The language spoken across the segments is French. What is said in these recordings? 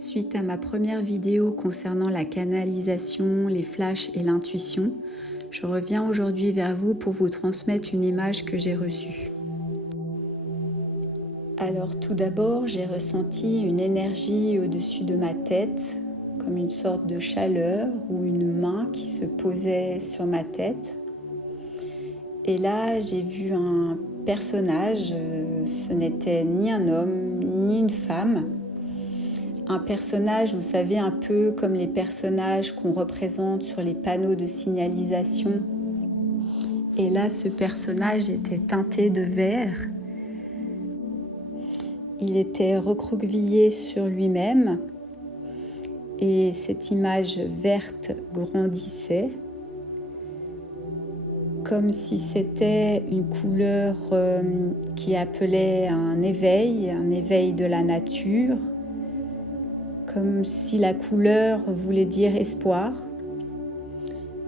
Suite à ma première vidéo concernant la canalisation, les flashs et l'intuition, je reviens aujourd'hui vers vous pour vous transmettre une image que j'ai reçue. Alors tout d'abord, j'ai ressenti une énergie au-dessus de ma tête, comme une sorte de chaleur ou une main qui se posait sur ma tête. Et là, j'ai vu un personnage, ce n'était ni un homme ni une femme. Un personnage, vous savez, un peu comme les personnages qu'on représente sur les panneaux de signalisation. Et là, ce personnage était teinté de vert. Il était recroquevillé sur lui-même et cette image verte grandissait comme si c'était une couleur qui appelait un éveil de la nature, comme si la couleur voulait dire espoir.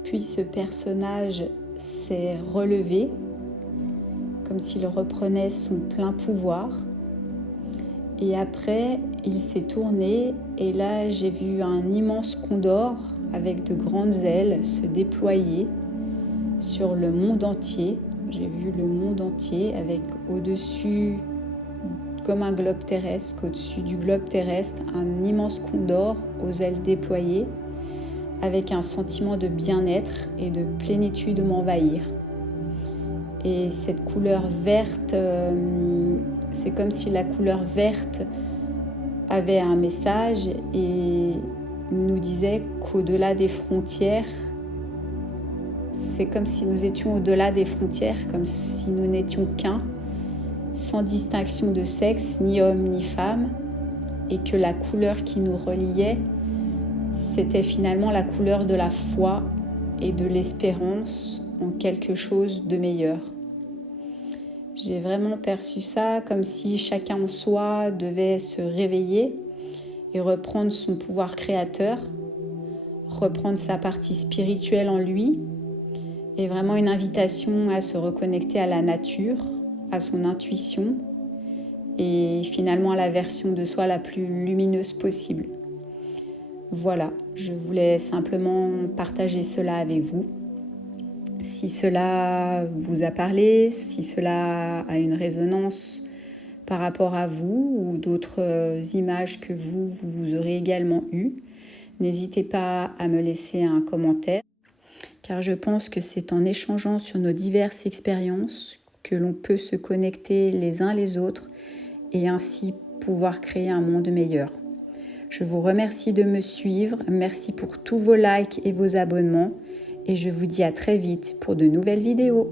Puis ce personnage s'est relevé, comme s'il reprenait son plein pouvoir. Et après, il s'est tourné et là, j'ai vu un immense condor avec de grandes ailes se déployer sur le monde entier. J'ai vu le monde entier avec au-dessus, comme un globe terrestre, au-dessus du globe terrestre, un immense condor aux ailes déployées avec un sentiment de bien-être et de plénitude m'envahir. Et cette couleur verte, c'est comme si la couleur verte avait un message et nous disait qu'au-delà des frontières, c'est comme si nous étions au-delà des frontières, comme si nous n'étions qu'un, sans distinction de sexe, ni homme ni femme, et que la couleur qui nous reliait, c'était finalement la couleur de la foi et de l'espérance en quelque chose de meilleur. J'ai vraiment perçu ça comme si chacun en soi devait se réveiller et reprendre son pouvoir créateur, reprendre sa partie spirituelle en lui, et vraiment une invitation à se reconnecter à la nature, à son intuition et finalement à la version de soi la plus lumineuse possible. Voilà, je voulais simplement partager cela avec vous. Si cela vous a parlé, si cela a une résonance par rapport à vous ou d'autres images que vous aurez également eues, n'hésitez pas à me laisser un commentaire, car je pense que c'est en échangeant sur nos diverses expériences que l'on peut se connecter les uns les autres et ainsi pouvoir créer un monde meilleur. Je vous remercie de me suivre, merci pour tous vos likes et vos abonnements et je vous dis à très vite pour de nouvelles vidéos.